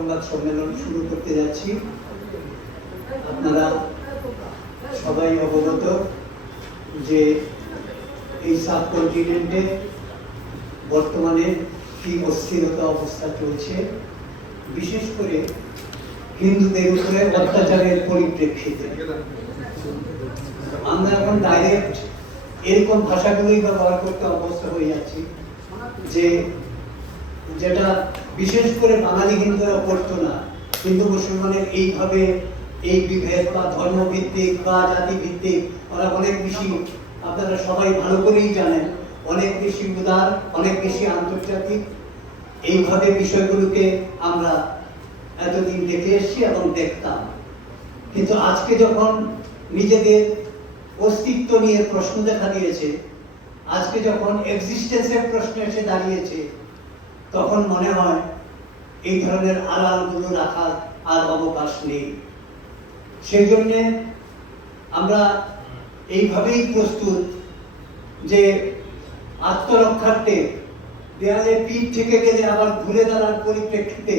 সংবাদ সম্মেলন শুরু করতে যাচ্ছি। আপনারা সবাই অবগত যে এই সাবকন্টিনেন্টে বর্তমানে কি অস্থিরতা অবস্থা চলছে, বিশেষ করে হিন্দুদের উপরে অত্যাচারের পরিপ্রেক্ষিতে। আমরা এখন ডাইরেক্ট এরকম ভাষাগুলোই ব্যবহার করতে অভ্যস্ত হয়ে যাচ্ছি যে যেটা বিশেষ করে বাঙালি হিন্দুরা করতো না। হিন্দু মুসলমানের এইভাবে এই বিভেদ বা ধর্মভিত্তিক বা জাতিভিত্তিক ওরা অনেক বেশি, আপনারা সবাই ভালো করেই জানেন, অনেক বেশি উদার, অনেক বেশি আন্তর্জাতিক। এইভাবে বিষয়গুলোকে আমরা এতদিন দেখে এসেছি এবং দেখতাম। কিন্তু আজকে যখন নিজেদের অস্তিত্ব নিয়ে প্রশ্ন দেখা দিয়েছে, আজকে যখন এক্সিস্টেন্সের প্রশ্ন এসে দাঁড়িয়েছে, তখন মনে হয় এই ধরনের আড়ালগুলো রাখার আর অবকাশ নেই। সেই জন্যে আমরা এইভাবেই প্রস্তুত যে আত্মরক্ষার্থে দেয়ালে পিঠ থেকে গেলে আবার ঘুরে দাঁড়ার পরিপ্রেক্ষিতে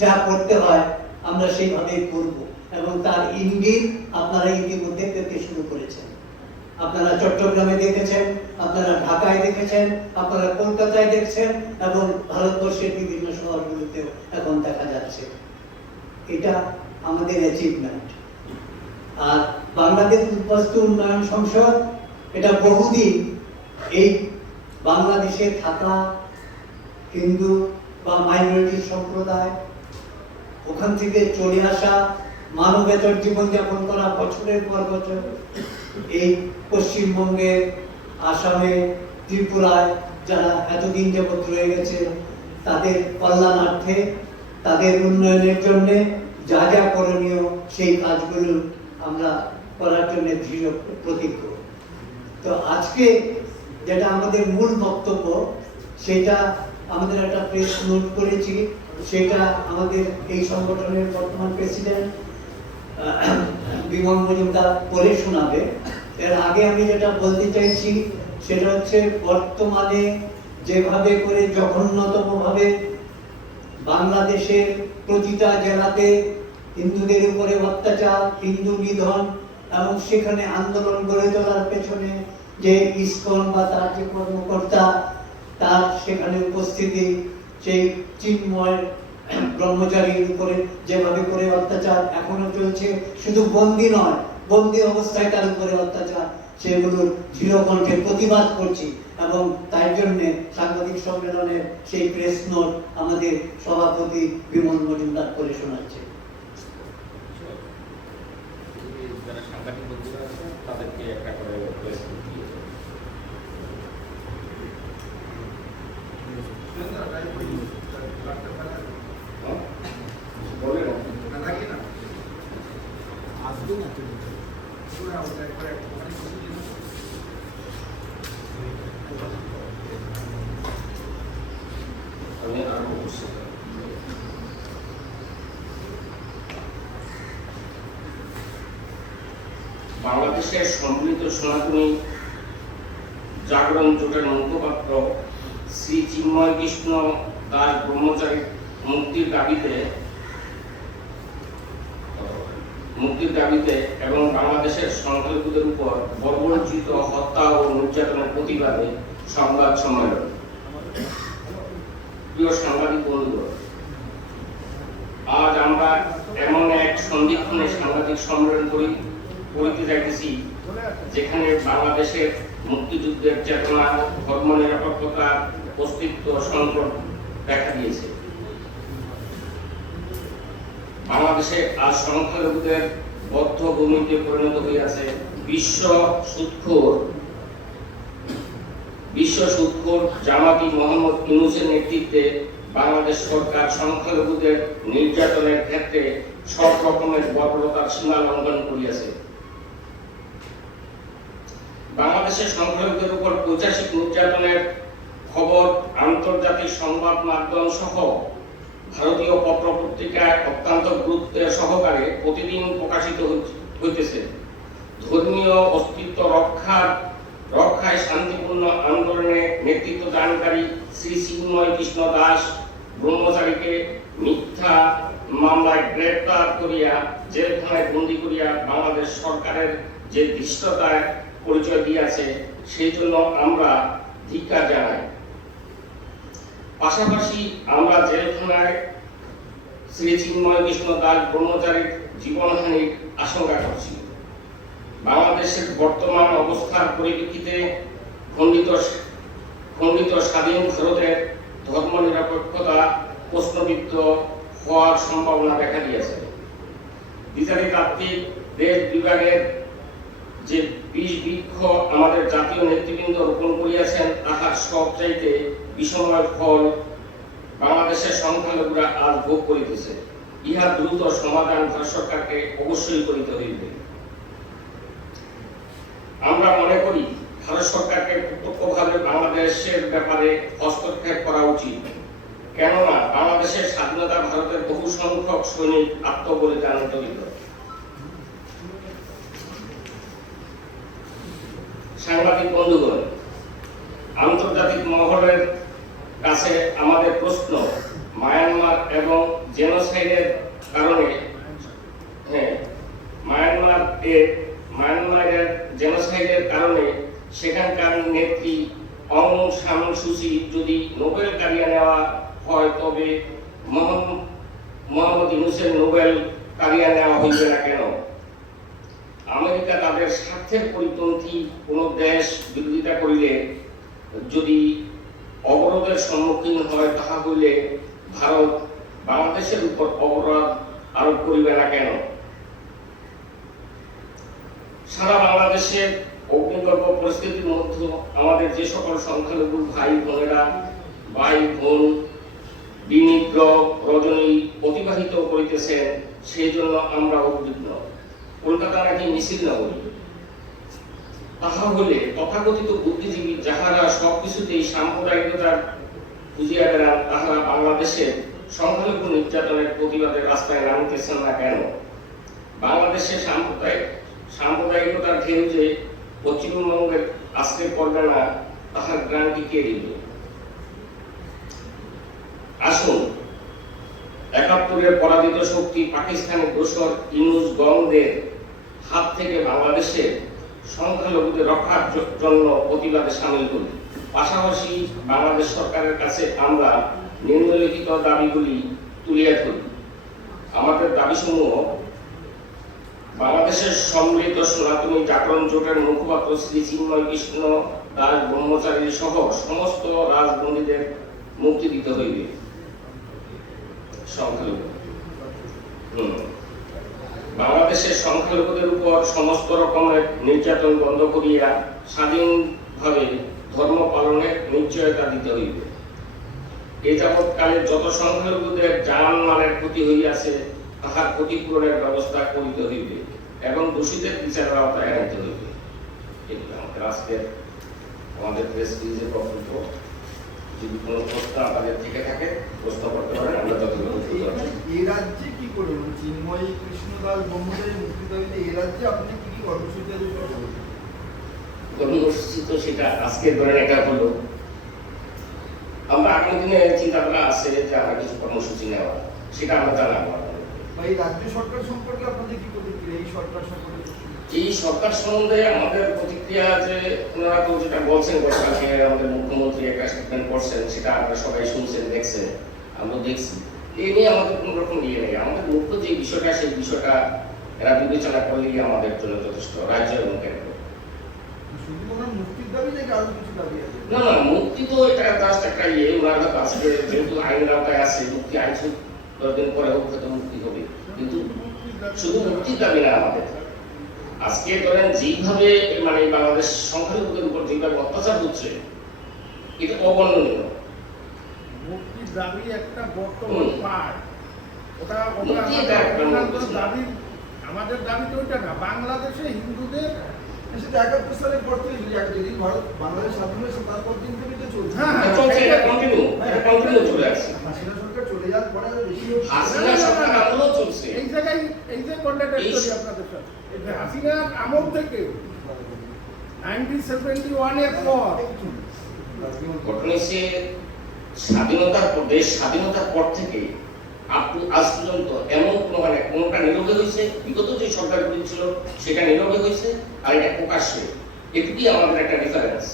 যা করতে হয় আমরা সেইভাবেই করব, এবং তার ইঙ্গিত আপনারা ইতিমধ্যে পেতে শুরু করেছেন। আপনারা চট্টগ্রামে দেখেছেন, আপনারা ঢাকায় দেখেছেন, আপনারা কলকাতায় দেখছেন, এবং ভারতবর্ষের বিভিন্ন শহরগুলোতেও এখন দেখা যাচ্ছে। এটা আমাদের অ্যাচিভমেন্ট। আর বাংলাদেশ উদ্বাস্তু উন্নয়ন সংসদ এটা বহুদিন এই বাংলাদেশে থাকা হিন্দু বা মাইনরিটি সম্প্রদায়, ওখান থেকে চলে আসা, মানবেতর জীবনযাপন করা বছরের পর বছর এই পশ্চিমবঙ্গে, আসামে, ত্রিপুরায় যারা এতদিন যাবৎ রয়ে গেছে, তাদের কল্যাণার্থে, তাদের উন্নয়নের জন্য যা যা করণীয় সেই কাজগুলো আমরা করার জন্য দৃঢ় প্রতিজ্ঞ। তো আজকে যেটা আমাদের মূল বক্তব্য, সেটা আমাদের একটা প্রেস নোট করেছি, সেটা আমাদের এই সংগঠনের বর্তমান প্রেসিডেন্ট বিমল মজুমদার পড়ে শোনাবে। এর আগে আমি যেটা বলতে চাইছি সেটা হচ্ছে, বর্তমানে যেভাবে করে জঘন্যতম ভাবে বাংলাদেশের প্রতিটা জেলাতে হিন্দুদের উপরে অত্যাচার, হিন্দু নিধন, এবং সেখানে আন্দোলন গড়ে তোলার পেছনে যে ইসকন বা তার যে কর্মকর্তা, তার সেখানে উপস্থিতি, সেই চিন্ময় ব্রহ্মচারীর উপরে যেভাবে করে অত্যাচার এখনো চলছে, শুধু বন্দী নয়, বন্দী অবস্থায় তার উপরে অত্যাচার, সেগুলোর দৃঢ়কণ্ঠে প্রতিবাদ করছি। এবং তাই জন্য সাংবাদিক সম্মেলনের সেই প্রেস নোট আমাদের সভাপতি বিমল মজুমদার করে শোনাচ্ছে। যারা সাংবাদিক বন্ধুরা আছেন তাদেরকে একটা করে প্রেস নোট দিয়ে আমি আরম্ভ করছি। বাংলাদেশের সম্মিলিত সনাতনী জাগরণ জোটের মুখপাত্র শ্রী চিন্ময় কৃষ্ণ দাস ব্রহ্মচারী মুক্তির দাবিতে এবং বাংলাদেশের সংখ্যালঘুদের উপর বর্বরোচিত হত্যা ও নির্যাতনের প্রতিবাদে সংবাদ সম্মেলন। প্রিয় সাংবাদিক বন্ধুরা, আজ আমরা এমন এক সন্ধিক্ষণে সাংবাদিক সম্মেলন করিতে যাইতেছি যেখানে বাংলাদেশের মুক্তিযুদ্ধের চেতনা, ধর্ম নিরপেক্ষতার অস্তিত্ব সংকট দেখা দিয়েছে। বাংলাদেশে আজ সংখ্যালঘুদের বদ্ধ ভূমিতে পরিণত হইয়াছে বিশ্ব সুৎখোর জামাতি মোহাম্মদ ইউনূসের নেতৃত্বে বাংলাদেশ সরকার সংখ্যালঘুদের নির্যাতনের ক্ষেত্রে সব রকমের বর্বরতার সীমা লঙ্ঘন করিয়াছে। বাংলাদেশের সংখ্যালঘুদের উপর পৈশাচিক নির্যাতনের খবর আন্তর্জাতিক সংবাদ মাধ্যম সহ ভারতীয় পত্র পত্রিকায় অত্যন্ত গুরুত্বের সহকারে প্রতিদিন প্রকাশিত হইতেছে। ধর্মীয় অস্তিত্ব রক্ষায় শান্তিপূর্ণ আন্দোলনে নেতৃত্ব দানকারী শ্রী চিন্ময় কৃষ্ণ দাস ব্রহ্মচারীকে মিথ্যা মামলায় গ্রেপ্তার করিয়া জেলখানায় বন্দী করিয়া বাংলাদেশ সরকারের যে ধৃষ্টতার পরিচয় দিয়েছে সেই জন্য আমরা ধিক্কার জানাই। পাশাপাশি আমরা জেলখানায় শ্রী চিন্ময় কৃষ্ণ দাস ব্রহ্মচারীর জীবনহানির আশঙ্কা করছি। বাংলাদেশের বর্তমান অবস্থার পরিপ্রেক্ষিতে খণ্ডিত স্বাধীন ভারতের ধর্মনিরপেক্ষতা প্রশ্নবিদ্ধ হওয়ার সম্ভাবনা দেখা দিয়েছে। বিচারিতাত্ত্বিক দেশ বিভাগের যে বীজ বৃক্ষ আমাদের জাতীয় নেতৃবৃন্দ রোপণ করিয়াছেন তাহার সবচাইতে বিষময় ফল বাংলাদেশের সংখ্যালঘুরা আজ ভোগ করিতেছে। ইহা দ্রুত সমাধান ভারত সরকারকে অবশ্যই করিতে হইবে। আমরা মনে করি ভারত সরকারকে প্রত্যক্ষভাবে বাংলাদেশের ব্যাপারে হস্তক্ষেপ করা উচিত, কেননা বাংলাদেশের স্বাধীনতা ভারতের বহু সংখ্যক সৈনিক আত্মবলিদানে জড়িত। সাংবাদিক বন্ধুগণ, আন্তর্জাতিক মহলের কাছে আমাদের প্রশ্ন, মায়ানমার এবং জেনোসাইডের কারণে মায়ানমারের জেনোসাইডের কারণে সেখানকার নেত্রী অং সান সুচি যদি নোবেল কারিয়া নেওয়া হয় তবে মোহাম্মদ ইউনূসের নোবেল কারিয়া নেওয়া হইবে না কেন? আমেরিকা তাদের স্বার্থের পরিপন্থী কোন দেশ বিরোধিতা করিলে যদি অবরোধের সম্মুখীন হয় তাহা হইলে ভারত বাংলাদেশের উপর অবরোধ আরোপ করিবে না কেন? সারা বাংলাদেশের অগ্নিগর্ভ পরিস্থিতির মধ্যে আমাদের যে সকল সংখ্যালঘু ভাই বোন বিনিদ্র রজনী অতিবাহিত করিতেছেন সেই জন্য আমরা উদ্বিগ্ন। কলকাতা নাকি মিছিল নগরী, তাহা হলে তথাকথিত বুদ্ধিজীবী যাহারা সবকিছুতেই সাম্প্রদায়িকতার খুঁজিয়া বেড়ান তাহারা বাংলাদেশের সংখ্যালঘু নির্যাতনের প্রতিবাদে রাস্তায় নামিতেছেন না কেন? বাংলাদেশের সাম্প্রদায়িকতার ঢেউ যে পশ্চিমবঙ্গের আশ্রয় করবে না তাহার গ্রান্টি কে দিবে? আসুন, ৭১-এর পরাজিত শক্তি পাকিস্তানের দোসর ইউনূস গংদের হাত থেকে বাংলাদেশের সংখ্যালঘুদের রক্ষার জন্য প্রতিবাদে সামিল করি। পাশাপাশি বাংলাদেশ সরকারের কাছে আমরা নিম্নলিখিত দাবিগুলি তুলিয়া ধরি। আমাদের দাবিসমূহ বাংলাদেশের সম্মিলিত সনাতনী জাগরণ জোটের মুখপাত্র শ্রী চিন্ময় কৃষ্ণ দাস ব্রহ্মচারী সহ সমস্ত রাজবন্দীদের মুক্তি দিতে হইবে। সংখ্যালঘু বাংলাদেশের সংখ্যালঘুদের উপর সমস্ত রকমের নির্যাতন বন্ধ করিয়া স্বাধীনভাবে ধর্ম পালনের নিশ্চয়তা দিতে হইবে। এ যাবৎকালে যত সংখ্যালঘুদের জান মালের ক্ষতি হইয়াছে তাহার ক্ষতিপূরণের ব্যবস্থা করিতে হইবে এবং দোষীদের বিচারের আওতায় আনিতে হইবে। আজকের আমাদের প্রেস রিলিজের বক্তব্য। যদি কোনো প্রশ্ন আপনাদের থেকে থাকে প্রশ্ন করতে পারেন, আমরা এই রাজ্যে কি করবেন? চিন্ময় কৃষ্ণ দাস ব্রহ্মচারী মুক্তি দাবিতে এই রাজ্যে আপনি কি কি কর্মসূচি কর্মসূচি তো সেটা আজকের ধরেন এটা হলো, আমরা আগামী দিনে চিন্তাভাবনা আছে যে আমরা কিছু কর্মসূচি নেওয়া, সেটা আমরা জানাবো। এই রাজ্য সরকার সম্পর্কে আপনাদের কি প্রতিক্রিয়া? এই সরকার সম্পর্কে এই সরকার সম্বন্ধে আমাদের প্রতিক্রিয়া যে ওনারা তো যেটা বলছেন গতকালকে আমাদের মুখ্যমন্ত্রী একটা স্টেটমেন্ট করছেন, সেটা আমরা সবাই শুনছেন, দেখছেন, আমরা দেখছি। এই নিয়ে আমাদের কোনো রকম ইয়ে নেই। আমাদের মুখ্য যে বিষয়টা সেই বিষয়টা এরা বিবেচনা করলেই আমাদের জন্য যথেষ্ট, রাজ্য এবং কেন্দ্র। মুক্তির দাবি নাকি আরো কিছু দাবি আছে? না, মুক্তি তো এটা জাস্ট একটা ইয়ে, ওনার হয়তো আজকে যেহেতু আইনের আওতায় আছে, মুক্তি আইন 10 দিন পরে হোক হয়তো মুক্তি হবে, কিন্তু শুধু মুক্তির দাবি না আমাদের। আজকে ধরেন যেইভাবে মানে বাংলাদেশ সংখ্যালঘুদের উপর যেভাবে অত্যাচার হচ্ছে এটা অবর্ণনীয়। মুক্তির দাবি একটা বর্তমান পার্ট, ওটা দাবি, আমাদের দাবি তো ওইটা না। বাংলাদেশে হিন্দুদের সেটা ৭১ সালের পর থেকে যেদিন ভারত বাংলাদেশ স্বাধীন হয়েছে তারপর দিন থেকে তো চলছে। চলছে, এটা কন্টিনিউ চলে আসছে। হাসিনা সরকার চলে যাওয়ার পরে বেশি হাসিনা সরকার আমলও চলছে। এই জায়গায় এই যে কন্ট্যাক্ট করি আপনাদের সাথে, হাসিনার আমল থেকে 1971 এর পর ঘটনা সে স্বাধীনতার পর, দেশ স্বাধীনতার পর থেকে আজ পর্যন্ত এমন কোনো মানে কোনটা নীরবে হয়েছে, বিগত যে সরকারগুলি ছিল সেটা নীরবে হয়েছে, আর এটা প্রকাশ্যে, এটুকুই আমাদের একটা ডিফারেন্স।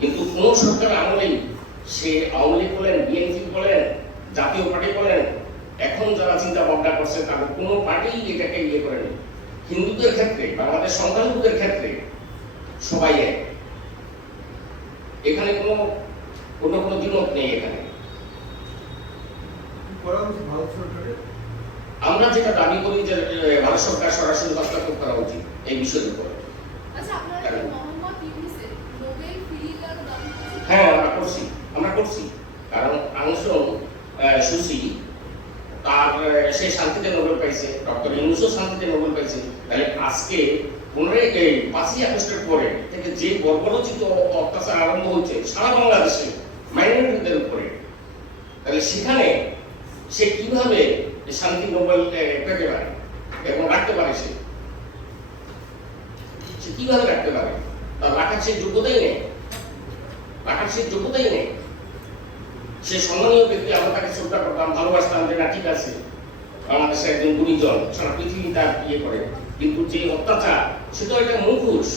কিন্তু কোন সরকার আমলেই, সে আওয়ামী লীগ বলেন, বিএনপি বলেন, জাতীয় পার্টি বলেন, এখন যারা চিন্তা ভাবনা করছে তাদের কোনো পার্টি এটাকে ইয়ে করেনি। হিন্দুদের ক্ষেত্রে, বাংলাদেশ সংখ্যালঘুদের ক্ষেত্রে সবাই এক, এখানে কোনো দ্বিমত নেই। এখানে করা উচিত ভারত সরকারের। আমরা যেটা দাবি করি যে ভারত সরকার সরাসরি হস্তক্ষেপ করা উচিত এই বিষয়ের উপরে। আচ্ছা, আপনারা কি মোহাম্মদ ইউনূসের নোবেল ফিরিয়ে দেওয়ার দাবি করছেন? হ্যাঁ, আমরা করছি। কারণ আংশন সুসি তার সে শান্তিতে নোবেল পাইছে, ডক্টর ইউনূসও শান্তিতে নোবেল পাইছে। তাহলে আজকে 5ই আগস্টের পরে থেকে যে বর্বরোচিত অত্যাচার আরম্ভ হচ্ছে সারা বাংলাদেশে মাইনরিটিদের উপরে, তাহলে সেখানে সে কিভাবে শান্তি নোবেল পেতে পারে এবং রাখতে পারে? সে কিভাবে রাখতে পারে? তার রাখার সেই যোগ্যতাই নেই, সে সম্মানীয় ব্যক্তি। আমরা তাকে শ্রদ্ধা করতাম, ভালোবাসতাম, যে না ঠিক আছে বাংলাদেশের একজন গুণীজন, সারা পৃথিবী তার ইয়ে করে। কিন্তু যে অত্যাচার, সে তো এটা মুখোশ।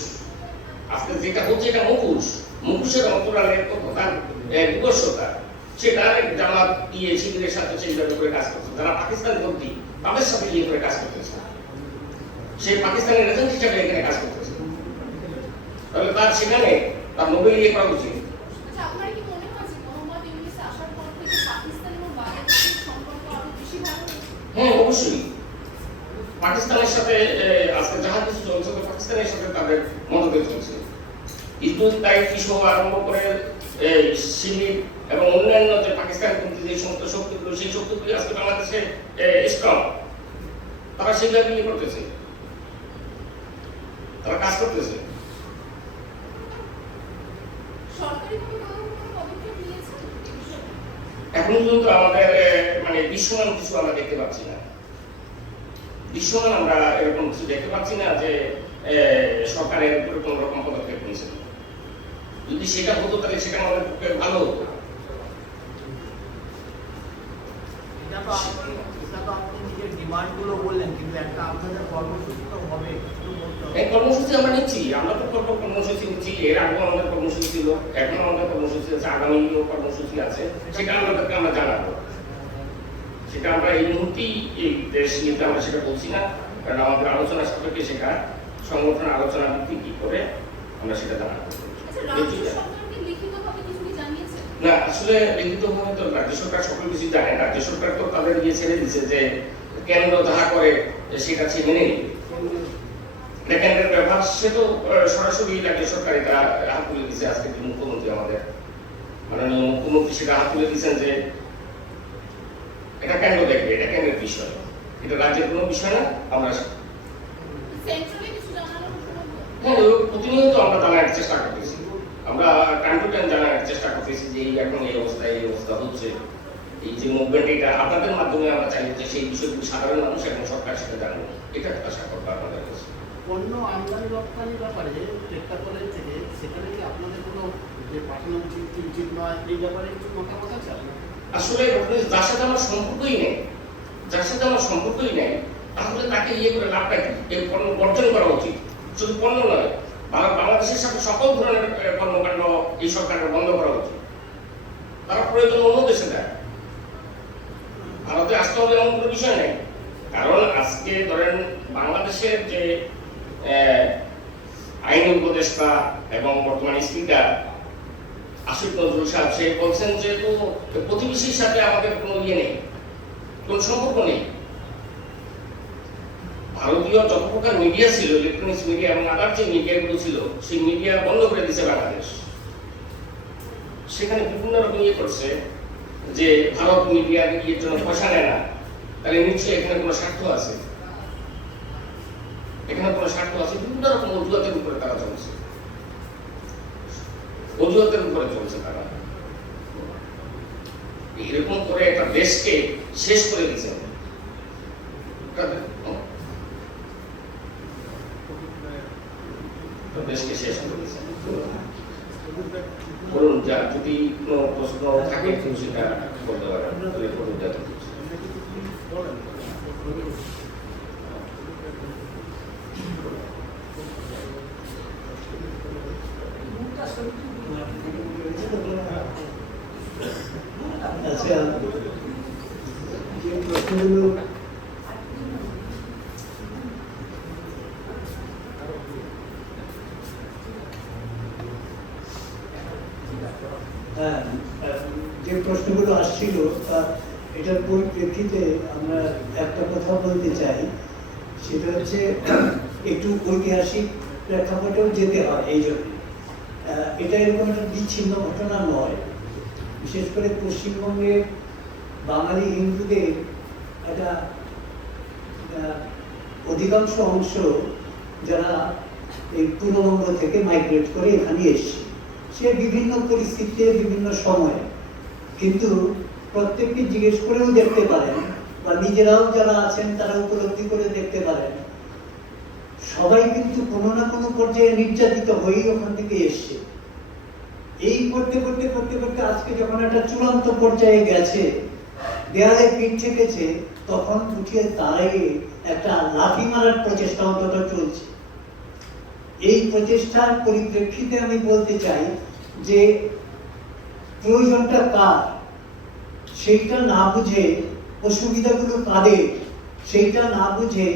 আজকে যেটা হচ্ছে এটা মুখোশের অন্তরালের তার বিকর্ষতা। সে ডাইরেক্ট জামাত দিয়ে শিবিরের সাথে সেইভাবে করে কাজ করছে। যারা পাকিস্তান ভর্তি তাদের সাথে ইয়ে করে কাজ করতেছে, সে পাকিস্তানের এজেন্ট হিসাবে এখানে কাজ করতেছে। তাহলে তার সেখানে তার নোবেল ইয়ে করা উচিত। আচ্ছা, আপনার কি মনে হয় যে মোহাম্মদ ইউনূস আসার পর থেকে পাকিস্তান এবং বাংলাদেশের সম্পর্ক আরো বেশি ভালো হয়েছে? হ্যাঁ, অবশ্যই। পাকিস্তানের সাথে আজকে যাহা কিছু চলছে, পাকিস্তানের সাথে তাদের মতভেদ চলছে। হিজবুত তাইফ সহ আরম্ভ করে শিবির এবং অন্যান্য যে পাকিস্তানপন্থী যে সমস্ত শক্তিগুলো, সেই শক্তিগুলি আজকে বাংলাদেশে স্ট্রং। তারা সেইভাবে ইয়ে করতেছে, তারা কাজ করতেছে। সরকারিভাবে কোনো পদক্ষেপ নিয়েছেন এই বিষয়ে? এখন পর্যন্ত আমাদের মানে দৃশ্যমান কিছু আমরা দেখতে পাচ্ছি না। দৃশ্যমান আমরা এরকম কিছু দেখতে পাচ্ছি না যে সরকারের উপরে কোনো রকম পদক্ষেপ নিয়েছে। যদি সেটা হতো তাহলে সেটা আমাদের পক্ষে ভালো হতো। এটা তো আপনি নিজের ডিমান্ডগুলো বললেন, কিন্তু একটা আপনাদের কর্মসূচি তো হবে, একটু বলতে হবে। এই কর্মসূচি আমরা নিচ্ছি, আমরা তো কর্মসূচি নিচ্ছি। এর আগেও আমাদের কর্মসূচি ছিল, এখন আমাদের কর্মসূচি আছে, আগামীও কর্মসূচি আছে। সেটা আমাদেরকে আমরা জানাবো। সেটা আমরা এই মুহূর্তেই এই দেশ নিতে আমরা সেটা বলছি না, কারণ আমাদের আলোচনা সাপেক্ষে সেটা সংগঠন আলোচনা ভিত্তিক কি করে আমরা সেটা জানাবো। আচ্ছা, রাজ্য সরকারকে লিখিতভাবে কিছু কি জানিয়েছেন? না, আসলে লিখিতভাবে তো রাজ্য সরকার সকল কিছু জানে। রাজ্য সরকার তো তাদের ইয়ে ছেড়ে দিচ্ছে যে কেন্দ্র যাহা করে সেটা সে মেনে নিবে। কেন্দ্রের ব্যবহার সে তো সরাসরি রাজ্য সরকার এটা হাত তুলে দিচ্ছে। আজকে যে মুখ্যমন্ত্রী, আমাদের মাননীয় মুখ্যমন্ত্রী সেটা হাত তুলে দিচ্ছেন যে এটা কেন্দ্র দেখবে, এটা কেন্দ্রের বিষয়, এটা রাজ্যের কোনো বিষয় না। আমরা সেন্ট্রালে কিছু জানানোর হ্যাঁ, প্রতিনিয়ত আমরা জানার চেষ্টা করতেছি। আমরা টাইম টু টাইম জানার চেষ্টা করতেছি যে এখন এই অবস্থা হচ্ছে। এই যে মুভমেন্ট, এটা আপনাদের মাধ্যমে আমরা চাই যে সেই বিষয়গুলি সাধারণ মানুষ এবং সরকার সেটা জানবে। এটা একটা আশা করবো আপনাদের কাছে। পণ্য আমদানি রপ্তানির ব্যাপারে প্রেক্ষাপটের থেকে সেখানে কি আপনাদের কোনো যে পাঠানো উচিত নয়, এই ব্যাপারে কিছু মতামত আছে আপনার? আসলে যার সাথে আমার সম্পর্কই নেই, তাহলে তাকে ইয়ে করে লাভটা কি? এই পণ্য বর্জন করা উচিত। শুধু পণ্য নয়, বাংলাদেশের সাথে সকল ধরনের কর্মকাণ্ড এই সরকারের বন্ধ করা উচিত। তারা প্রয়োজন অন্য দেশে দেয়, ভারতে আসতে হবে এমন কোনো বিষয় নেই। কারণ আজকে ধরেন বাংলাদেশের যে আইন উপদেষ্টা এবং বর্তমান স্পিকার আসিফ নজরুল সাহেব, সে বলছেন যে প্রতিবেশীর সাথে আমাদের কোনো ইয়ে নেই, কোনো সম্পর্ক নেই। ভারতীয় যত প্রকার মিডিয়া ছিল, ইলেকট্রনিক্স মিডিয়া এবং আদার যে মিডিয়াগুলো ছিল, সেই মিডিয়া বন্ধ করে দিয়েছে বাংলাদেশ। সেখানে বিভিন্ন রকম ইয়ে করছে যে ভারত মিডিয়ার ইয়ের জন্য পয়সা নেয় না। তাহলে নিশ্চয়ই এখানে কোনো স্বার্থ আছে, বিভিন্ন রকম অজুহাতের উপরে তারা চলছে, তারা এরকম করে একটা দেশকে শেষ করে দিচ্ছে। দেশকে শেষ করে দিচ্ছে। বলুন, যা যদি কোনো প্রশ্ন থাকে একটু সেটা বলতে পারেন, তাহলে পদত্যাগ করছি। আচ্ছা, যে প্রশ্নগুলো হ্যাঁ, যে প্রশ্নগুলো আসছিল তা এটার পরিপ্রেক্ষিতে আমরা একটা কথা বলতে চাই, সেটা হচ্ছে একটু ঐতিহাসিক প্রেক্ষাপটেও যেতে হয়। এই জন্য এটা এরকম একটা বিচ্ছিন্ন ঘটনা নয়। বিশেষ করে পশ্চিমবঙ্গের বাঙালি হিন্দুদের একটা অধিকাংশ অংশ যারা এই পূর্ববঙ্গ থেকে মাইগ্রেট করে এখানে এসছে, সে বিভিন্ন পরিস্থিতিতে বিভিন্ন সময়ে, কিন্তু প্রত্যেককে জিজ্ঞেস করেও দেখতে পারেন বা নিজেরাও যারা আছেন তারা উপলব্ধি করে দেখতে পারেন, সবাই কিন্তু কোনো না কোনো পর্যায়ে নির্যাতিত হয়েই ওখান থেকে এসছে। এই করতে করতে করতে করতে আজকে যখন একটা চূড়ান্ত পর্যায়ে গেছে, দেয়ালে পিঠ ঠেকেছে, তখন উঠিয়ে দাঁড়িয়ে একটা লাঠি মারার প্রচেষ্টা অন্তত চলছে। এই প্রচেষ্টার পরিপ্রেক্ষিতে আমি বলতে চাই যে প্রয়োজনটা কার সেইটা না বুঝে, অসুবিধাগুলো কাদের সেইটা না বুঝে,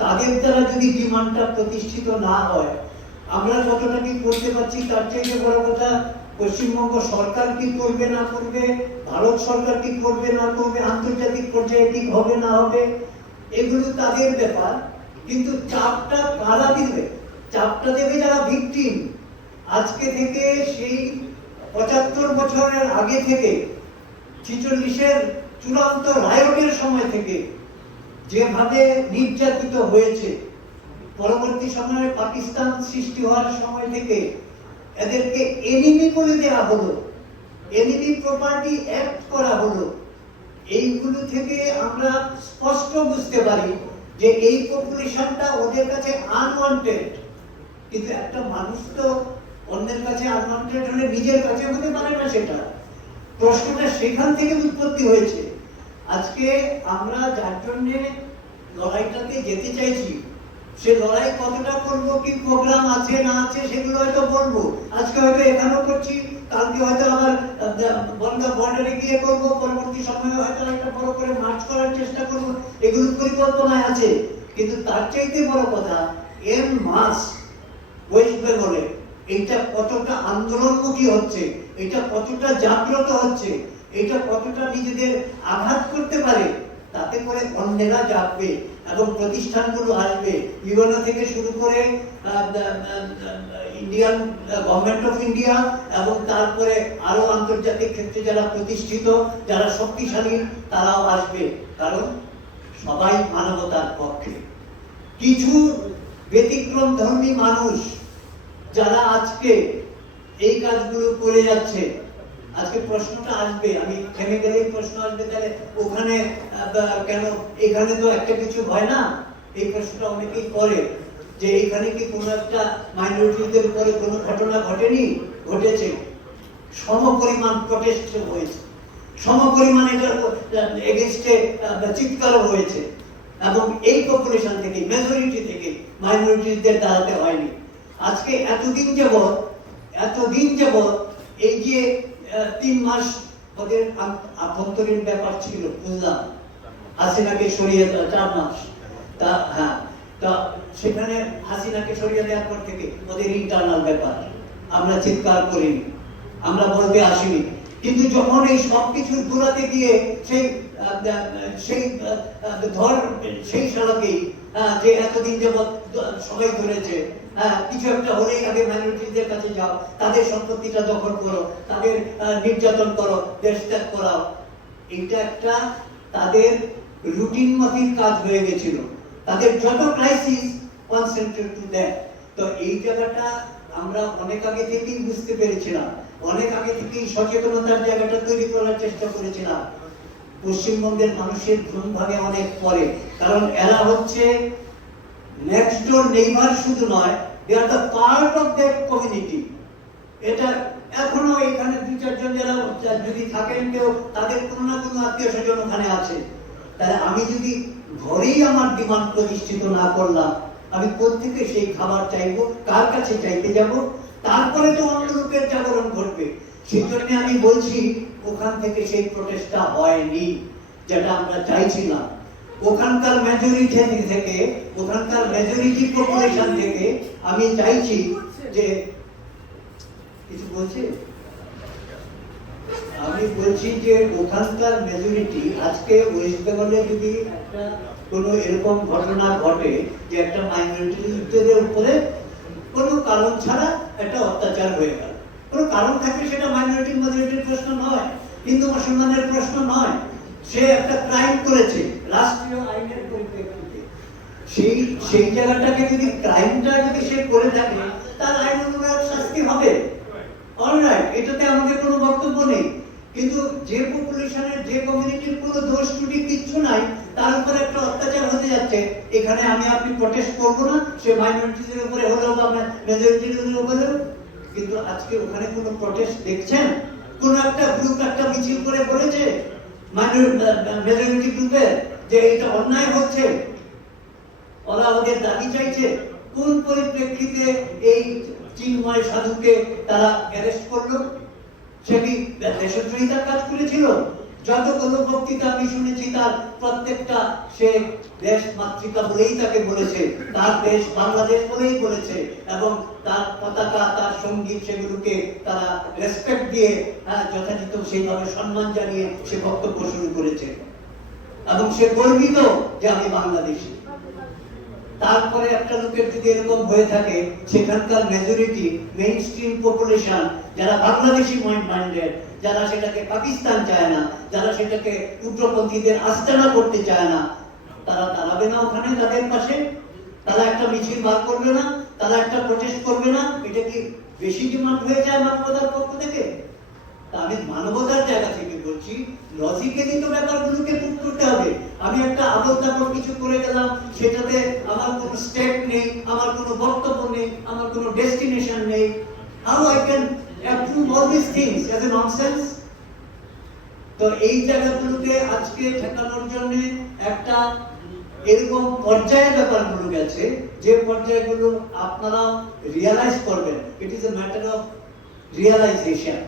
তাদের দ্বারা যদি ডিমান্ডটা প্রতিষ্ঠিত না হয়, আমরা কতটা কি করতে পারছি তার চাইতে বড় কথা পশ্চিমবঙ্গ সরকার কি করবে না করবে, ভারত সরকার কি করবে না করবে, আন্তর্জাতিক পর্যায়ে কি হবে না হবে, এগুলো তাদের ব্যাপার। কিন্তু চাপটা কারা দিবে? চাপটা দেবে যারা ভিকটিম। আজকে থেকে সেই ৭৫ বছরের আগে থেকে ৪৬-এর চূড়ান্ত রায়টের সময় থেকে যেভাবে নির্যাতিত হয়েছে, পরবর্তী সময়ে পাকিস্তান সৃষ্টি হওয়ার সময় থেকে এদেরকে এনিমি বলে দেওয়া হলো, এনিমি প্রপার্টি অ্যাক্ট করা হলো। এইগুলো থেকে আমরা স্পষ্ট বুঝতে পারি যে এই পপুলেশনটা ওদের কাছে আনওয়ান্টেড। কিন্তু একটা মানুষ তো অন্যের কাছে আনওয়ান্টেড হলে নিজের কাছে হতে পারে না। সেটা প্রশ্নটা সেখান থেকে উৎপত্তি হয়েছে। আজকে আমরা যার জন্যে লড়াইটাতে যেতে চাইছি, সে লড়াই কতটা করবো, কি প্রোগ্রাম আছে না আছে সেগুলো হয়তো বলবো। আজকে হয়তো এখানেও করছি, কালকে হয়তো আবার বর্ডারে গিয়ে করবো, পরবর্তী সময়ে হয়তো একটা বড় করে মার্চ করার চেষ্টা করবো। এগুলো পরিকল্পনায় আছে। কিন্তু তার চাইতে বড় কথা, এর মাস ওয়েস্ট বেঙ্গলে এটা কতটা আন্দোলনমুখী হচ্ছে, এটা কতটা জাগ্রত হচ্ছে, এটা কতটা নিজেদের আঘাত করতে পারে, তাতে করে অন্যেরা জাগবে এবং প্রতিষ্ঠানগুলো আসবে। ইউএনও থেকে শুরু করে ইন্ডিয়ান গভর্নমেন্ট অফ ইন্ডিয়া এবং তারপরে আরো আন্তর্জাতিক ক্ষেত্রে যারা প্রতিষ্ঠিত, যারা শক্তিশালী, তারাও আসবে। কারণ সবাই মানবতার পক্ষে। কিছু ব্যতিক্রম ধর্মী মানুষ যারা আজকে এই কাজগুলো করে যাচ্ছে, আজকে প্রশ্নটা আসবে, আমি থেমে গেলেই প্রশ্ন আসবে, তাহলে ওখানে কেন, এখানে তো একটা কিছু হয় না। এই প্রশ্নটা অনেকেই করে যে এখানে কি কোনো একটা মাইনরিটিদের উপরে কোনো ঘটনা ঘটেনি? ঘটেছে। সমপরিমাণ প্রটেস্ট হয়েছে, সমপরিমাণ এটার এগেইনস্টে চিৎকারও হয়েছে, এবং এই পপুলেশন থেকে, মেজরিটি থেকে মাইনরিটিদের দাঁড়াতে হয়নি। আজকে এতদিন যাবৎ এই যে ৩ মাস ওদের আভ্যন্তরীণ ব্যাপার ছিল, বুঝলাম, হাসিনাকে সরিয়ে ৪ মাস, তা হ্যাঁ, তা সেখানে হাসিনাকে সরিয়ে দেওয়ার পর থেকে ওদের ইন্টারনাল ব্যাপার, আমরা চিৎকার করিনি, আমরা বলতে আসিনি। কিন্তু যখন এই সব কিছুর দূরাতে গিয়ে সেই শালাকেই যে এতদিন যাবৎ সবাই ধরেছে, কিছু একটা হলেই আগে মাইনরিটিদের কাছে যাও, তাদের সম্পত্তিটা দখল করো, তাদের নির্যাতন করো, দেশ ত্যাগ করাও, এটা একটা তাদের রুটিন মাফিক কাজ হয়ে গেছিল। তাদের যত ক্রাইসিস কনসেন্ট্রেট টু দ্যাট। তো এই জায়গাটা আমরা অনেক আগে থেকেই বুঝতে পেরেছিলাম, অনেক আগে থেকেই সচেতনতার জায়গাটা তৈরি করার চেষ্টা করেছিলাম। পশ্চিমবঙ্গের মানুষের ঘুম ভাগে অনেক পরে, কারণ এরা হচ্ছে নেক্সট ডোর নেইবার, শুধু নয়, they are the part of that community. এটা এখনো এখানে 2-4 জন যারা যদি থাকেন কেউ, তাদের কোনো না কোনো আত্মীয় স্বজন ওখানে আছে। তাহলে আমি যদি ঘরেই আমার ডিমান্ড প্রতিষ্ঠিত না করলাম, আমি কোত্থেকে সেই খাবার চাইবো, কার কাছে চাইতে যাব? তারপরে তো অন্য লোকের জাগরণ ঘটবে। সেই জন্য আমি বলছি ওখান থেকে সেই প্রচেষ্টা হয়নি যেটা আমরা চাইছিলাম। ওখানকার মেজরিটি থেকে, ওখানকার মেজরিটি পপুলেশন থেকে আমি চাইছি যে কিছু বলছে, আমি বলছি যে ওখানকার মেজরিটি আজকে ওয়েস্ট বেঙ্গলে যদি একটা কোনো এরকম ঘটনা ঘটে যে একটা মাইনরিটিদের উপরে কোনো কারণ ছাড়া একটা অত্যাচার হয়ে গেল, কোনো কারণ থাকলে সেটা মাইনরিটি মেজরিটির প্রশ্ন নয়, হিন্দু মুসলমানের প্রশ্ন নয়, সে একটা ক্রাইম করেছে রাষ্ট্রীয় আইনের পরিপ্রেক্ষিতে, সেই জায়গাটাকে যদি ক্রাইমটা যদি সে করে থাকে তার আইন অনুযায়ী শাস্তি হবে। অলরাইট, এটাতে আমাদের কোনো বক্তব্য নেই। কিন্তু যে পপুলেশনের, যে কমিউনিটির কোনো দোষ ত্রুটি কিচ্ছু নাই, তার উপরে একটা অত্যাচার হতে যাচ্ছে, এখানে আমি আপনি প্রটেস্ট করবো না, সে মাইনরিটিদের উপরে হলেও বা মেজরিটির উপরে। কিন্তু আজকে ওখানে কোনো প্রটেস্ট দেখছেন? কোন একটা গ্রুপ একটা মিছিল করে বলেছে মেজরিটি গ্রুপের যে এটা অন্যায় হচ্ছে, ওরা ওদের দাবি চাইছে? কোন পরিপ্রেক্ষিতে এই চিন্ময় সাধুকে তারা অ্যারেস্ট করলো? সে কি দেশদ্রোহিতার কাজ করেছিল? যতগুলো বক্তৃতা আমি শুনেছি তার প্রত্যেকটা সে দেশ মাতৃকা বলেই তাকে বলেছে, তার দেশ বাংলাদেশ বলেই বলেছে, এবং তার পতাকা, তার সঙ্গীত, সেগুলোকে তারা রেসপেক্ট দিয়ে যথাযথ সেইভাবে সম্মান জানিয়ে সে বক্তব্য শুরু করেছে, এবং সে গর্বিত যে আমি বাংলাদেশী। তারপরে একটা লোকের যদি এরকম হয়ে থাকে, সেখানকার মেজরিটি মেইন স্ট্রিম পপুলেশন যারা বাংলাদেশি মাইন্ডেড, যারা সেটাকে পাকিস্তান চায় না, যারা সেটাকে উগ্রপন্থীদের আস্তানা করতে চায় না, তারা দাঁড়াবে না ওখানে তাদের পাশে? তারা একটা মিছিল বার করবে না? তারা একটা প্রটেস্ট করবে না? এটা কি বেশি ডিমান্ড হয়ে যায় মানবতার পক্ষ থেকে? আমি মানবতার জায়গা থেকে বলছি, লজিক্যালি তো ব্যাপারগুলোকে পুট করতে হবে। আমি একটা আবল-তাবল কিছু করে গেলাম, সেটাতে আমার কোনো স্টেপ নেই, আমার কোনো বক্তব্য নেই, আমার কোনো ডেস্টিনেশন নেই। How I can approve all these things as a nonsense? তো এই জায়গাগুলোকে আজকে ঠেকানোর জন্য একটা এরকম পর্যায়ের ব্যাপারগুলো গেছে, যে পর্যায়গুলো আপনারা রিয়ালাইজ করবেন। It is a matter of realisation.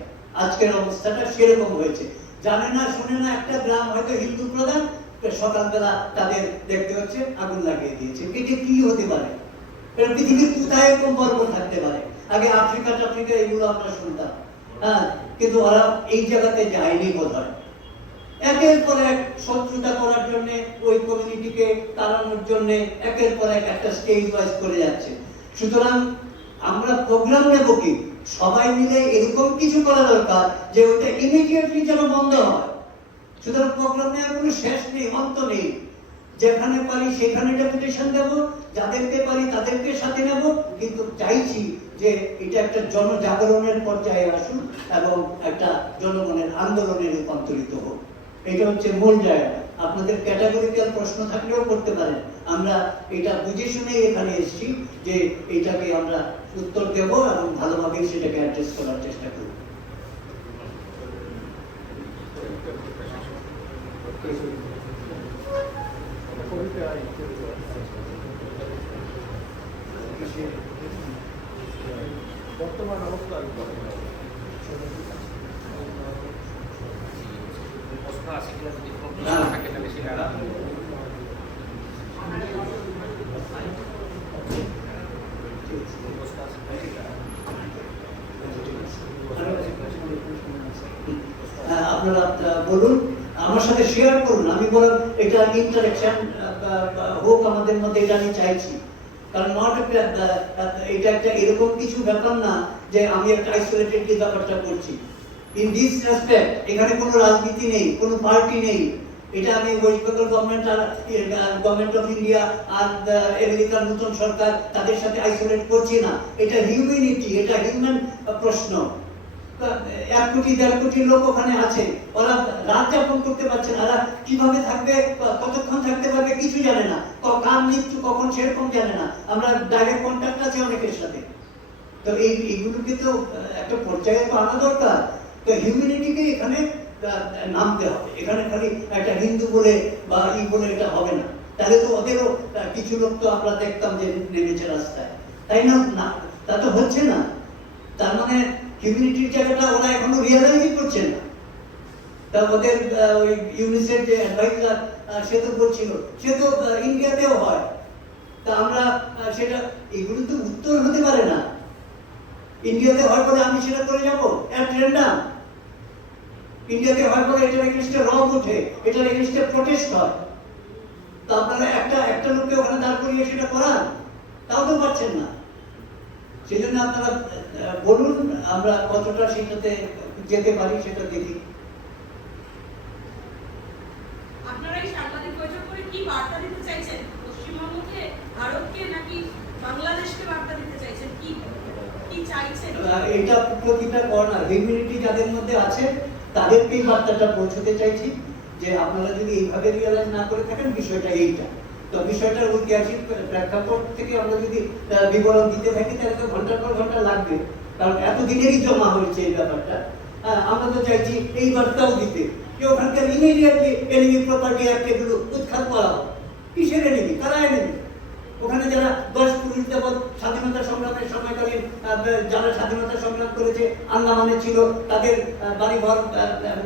আজকের অবস্থাটা সেরকম হয়েছে। জানে না, শুনে না, একটা গ্রাম হয়তো হিন্দু প্রধান, সকালবেলা তাদের দেখতে হচ্ছে আগুন লাগিয়ে দিয়েছে। এটা কি হতে পারে? পৃথিবীর কোথায় এরকম পর্ব থাকতে পারে? আগে আফ্রিকা এগুলো আমরা শুনতাম, কিন্তু ওরা এই জায়গাতে যায়নি বোধহয়। একের পর এক শত্রুতা করার জন্য, ওই কমিউনিটিকে তাড়ানোর জন্য একের পর এক একটা স্টেজ ওয়াইজ করে যাচ্ছে। সুতরাং আমরা প্রোগ্রাম নেব কি? সবাই মিলে এরকম কিছু করা দরকার যে ওটা ইমিডিয়েটলি যেন বন্ধ হয়। সুতরাং প্রোগ্রাম নেওয়ার কোনো শেষ নেই, অন্ত নেই। যেখানে পারি সেখানে ডেপুটেশন দেব, যাদেরকে পারি তাদেরকে সাথে নেব, কিন্তু চাইছি যে এটা একটা জনজাগরণের পর্যায়ে আসুন এবং একটা জনগণের আন্দোলনে রূপান্তরিত হোক। এটা হচ্ছে মূল জায়গা। আপনাদের ক্যাটাগরিক্যাল প্রশ্ন থাকলেও করতে পারেন। আমরা এটা বুঝে শুনেই এখানে এসেছি যে এটাকে আমরা উত্তর দেব এবং ভালোভাবে সেটাকে অ্যাড্রেস করার চেষ্টা করব। বর্তমান অবস্থা আপনারা বলুন, আমার সাথে শেয়ার করুন। আমি বললাম এটা ইন্টারেকশন হোক আমাদের মধ্যে, এটা আমি চাইছি। কারণ এটা একটা এরকম কিছু ব্যাপার না যে আমি একটা আইসোলেটেডলি ব্যাপারটা করছি। ইন দিস রেসপেক্ট এখানে কোনো রাজনীতি নেই, কোনো পার্টি নেই। এটা আমি ওয়েস্ট বেঙ্গল গভর্নমেন্ট আর গভর্নমেন্ট অফ ইন্ডিয়া আর আমেরিকার নতুন সরকার তাদের সাথে আইসোলেট করছি না। এটা হিউম্যানিটি, এটা হিউম্যান প্রশ্ন। 1 কোটি 1.5 কোটি লোক ওখানে আছে, ওরা রাত যাপন করতে পারছে না। ওরা কিভাবে থাকবে, কতক্ষণ থাকতে পারবে কিছু জানে না, কার মৃত্যু কখন সেরকম জানে না। আমরা ডাইরেক্ট কন্ট্যাক্ট আছে অনেকের সাথে। তো এইগুলোকে তো একটা পর্যায়ে তো আনা দরকার। তো হিউম্যানিটিকে এখানে নামতে হবে। এখানে খালি একটা হিন্দু বলে বা বলে এটা হবে না। তাহলে তো ওদেরও কিছু লোক তো আমরা দেখতাম যে নেমেছে রাস্তায়, তাই না? না, তা তো হচ্ছে না। তার মানে হিউম্যানিটির জায়গাটা ওরা এখনো রিয়েলাইজই করছে না। তা ওদের ওই ইউনিসেফ যে অ্যাডভাইজার সে তো বলছিল, সে তো ইন্ডিয়াতেও হয়। তা আমরা সেটা, এগুলো তো উত্তর হতে পারে না। ইন্ডিয়াতে হয় বলে আমি সেটা করে যাবো অ্যাট র্যান্ডম? ইন্ডিয়াতে হয় বলে এটার এগেইনস্টে রব ওঠে, এটার এগেইনস্টে প্রোটেস্ট হয়। তা আপনারা একটা লোককে ওখানে দাঁড় করিয়ে সেটা করান, তাও তো পারছেন না। সেই জন্য আপনারা বলুন আমরা কতটা সেটাতে যেতে পারি, সেটা দেখি। আপনারা এই সাংবাদিক বৈঠক করে কি বার্তা দিতে চাইছেন? পশ্চিমবঙ্গকে, ভারতকে, নাকি বাংলাদেশকে বার্তা দিতে চাইছেন? কি কি চাইছেন? এটা প্রতিটা কর্নার হিউম্যানিটি যাদের মধ্যে আছে তাদেরকেই বার্তাটা পৌঁছতে চাইছি যে আপনারা যদি এইভাবে রিয়ালাইজ না করে থাকেন বিষয়টা এইটা। তো বিষয়টার ঐতিহাসিক প্রেক্ষাপট থেকে আমরা যদি বিবরণ দিতে থাকি তাহলে তো ঘন্টার পর ঘন্টা লাগবে, কারণ এতদিনেরই জমা হয়েছে এই ব্যাপারটা। আমরা তো চাইছি এই বার্তাও দিতে যে ওখানকার ইমিডিয়েটলি এনিমি প্রপার্টি অ্যাক্ট এগুলো উৎখাত করা হোক। কিসের এনিমি? কারা এনিমি? ওখানে যারা 10 পুরুষ যাবৎ স্বাধীনতা সংগ্রামের সময়কালীন যারা স্বাধীনতা সংগ্রাম করেছে আন্দামানে ছিল, তাদের বাড়িঘর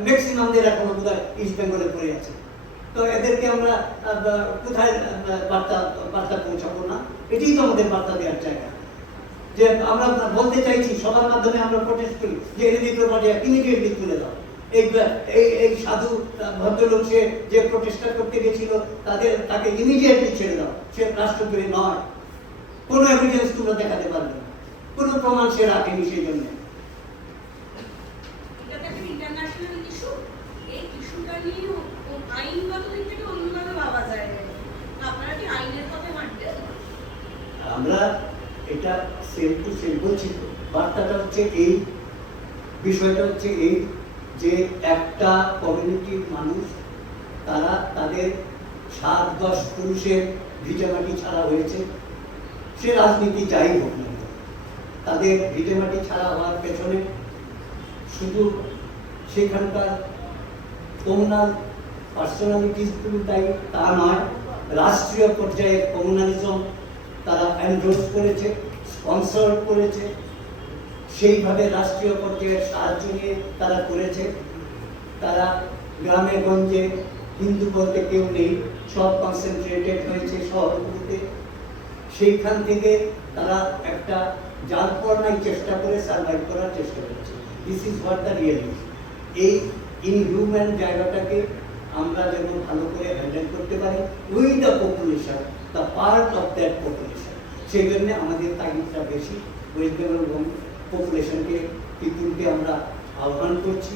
ম্যাক্সিমামদের এখনো বোধহয় ইস্ট বেঙ্গলে পড়ে আছে। তো এদেরকে আমরা কোথায় বার্তা পৌঁছাবো না? এটাই তো আমাদের বার্তা দেওয়ার জায়গা। যে আমরা বলতে চাইছি সবার মাধ্যমে আমরা প্রোটেস্ট করি যে এনিমি প্রপার্টি ইমিডিয়েটলি তুলে দাও। এই সাধু ভদ্রলোক সে যে প্রচেষ্টা করতে গেছিল তাকে ইমিডিয়েটলি ছেড়ে দাও। সে রাষ্ট্রদ্রোহী নয়, কোনো এভিডেন্স তোমরা দেখাতে পারবে না, কোনো প্রমাণ সে রাখেনি। সেই জন্য এটা তো একটা ইন্টারন্যাশনাল ইস্যু। এই ইস্যুটা নিয়ে আইনগত দিক থেকে অন্যভাবে ভাবা যায়। আপনারা কি আইনের পথে হাঁটবেন? আমরা এটা সেম টু সেম বলছি। তো বার্তাটা হচ্ছে এই, বিষয়টা হচ্ছে এই যে একটা কমিউনিটির মানুষ তারা তাদের 7-10 পুরুষের ভিটেমাটি ছাড়া হয়েছে, সে রাজনীতি যাই হোক না, তাদের ভিটেমাটি ছাড়া হওয়ার পেছনে শুধু সেখানকার কমিউনাল পার্সোনালিটিসগুলো দায়ী তা নয়, রাষ্ট্রীয় পর্যায়ে কমিউনালিজম তারা এনডোর্স করেছে, স্পন্সর করেছে, সেইভাবে রাষ্ট্রীয় পর্যায়ে সাহায্য নিয়ে তারা করেছে। তারা গ্রামে গঞ্জে হিন্দু বলতে কেউ নেই, সব কনসেন্ট্রেটেড হয়েছে শহরগুলোতে। সেইখান থেকে তারা একটা জাল পড়ানোর চেষ্টা করে সার্ভাইভ করার চেষ্টা করছে। This is what the reality. এই ইনহিউম্যান জায়গাটাকে আমরা যেন ভালো করে হ্যান্ডেল করতে পারি with the population, the part of that population. সেই জন্য আমাদের তাগিদটা বেশি। ওয়েস্ট বেঙ্গল পপুলেশনকে, পিপুলকে আমরা আহ্বান করছি।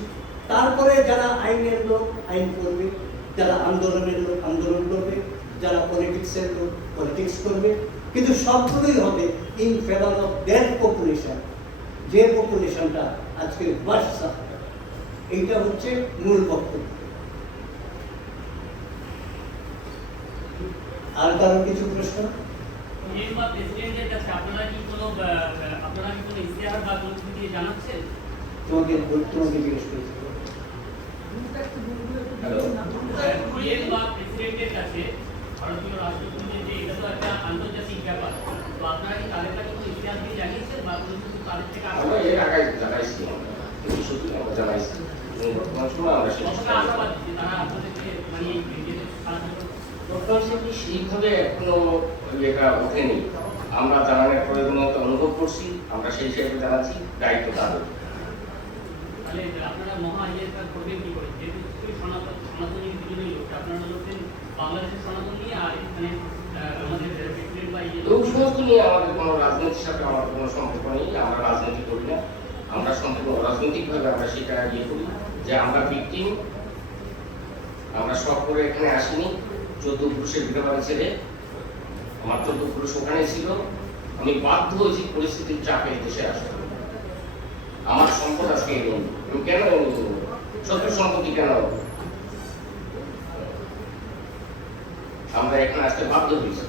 তারপরে যারা আইনের লোক আইন করবে, যারা আন্দোলনের লোক আন্দোলন করবে, যারা পলিটিক্সের লোক পলিটিক্স করবে, কিন্তু সবগুলোই হবে in favour of that population, যে পপুলেশনটা আজকে বাড়ছে। এইটা হচ্ছে মূল বক্তব্য। আর কারো কিছু প্রশ্ন? প্রেসিডেন্টের কাছে আপনারা কি কোনো ইশতেহার বা কোনো কিছু দিয়ে জানাচ্ছেন? তোমাকে জিজ্ঞেস করেছি। প্রেসিডেন্টের কাছে ভারতীয় রাষ্ট্রপতির যে এটা তো একটা আন্তর্জাতিক ব্যাপার, তো আপনারা কি তাদের কাছে কোনো ইতিহাস দিয়ে জানিয়েছেন বা কোনো কিছু তাদের থেকে আমরা এর আগে জানাইছি, শুধু আমরা জানাইছি বর্তমান সময় আমরা কতটা আশাবাদ যে তারা আপনাদেরকে মানে নিজেদের সাহায্য করবে? বর্তমান সময় সেইভাবে এখনো এটা ওঠেনি। আমরা জানানোর প্রয়োজনীয়তা অনুভব করছি, আমরা সেই হিসেবে জানাচ্ছি, দায়িত্ব তাদের। তাহলে আপনারা মহা ইয়েটা করবেন কি করে? যেহেতু সনাতনী দুজনেই লোক, আপনারা লোকেন বাংলাদেশের সনাতন নিয়ে আর এখানে আমাদের প্রেসিডেন্ট বা ইয়ে এই সমস্ত নিয়ে আমাদের কোনো রাজনীতির সাথে আমার কোনো সম্পর্ক নেই। আমরা রাজনীতি করি না, আমরা সম্পূর্ণ অরাজনৈতিকভাবে আমরা সেটা ইয়ে করি যে আমরা ভিকটিম। আমরা সব করে এখানে আসিনি। 14 পুরুষের বিধবাড়ি ছেড়ে আমার 14 পুরুষ ওখানে ছিল। আমি বাধ্য হয়েছি পরিস্থিতির চাপে দেশে আসতে। আমার সম্পদ আজকে নেই, আমি কেন শত্রু সম্পত্তি কেন আমরা এখানে আসতে বাধ্য হয়েছি।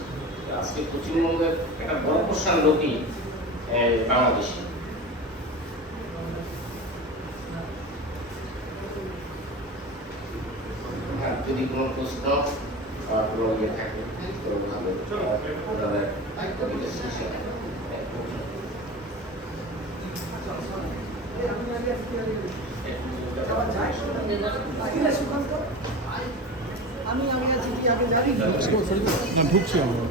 আজকে পশ্চিমবঙ্গের একটা বড় পোষণ লোকই বাংলাদেশে। হ্যাঁ, যদি কোনো প্রশ্ন বা কোনো ইয়ে থাকে তো ভালো আপনাদের আমি আজকে কি আগে জানি ঢুকছি আমরা।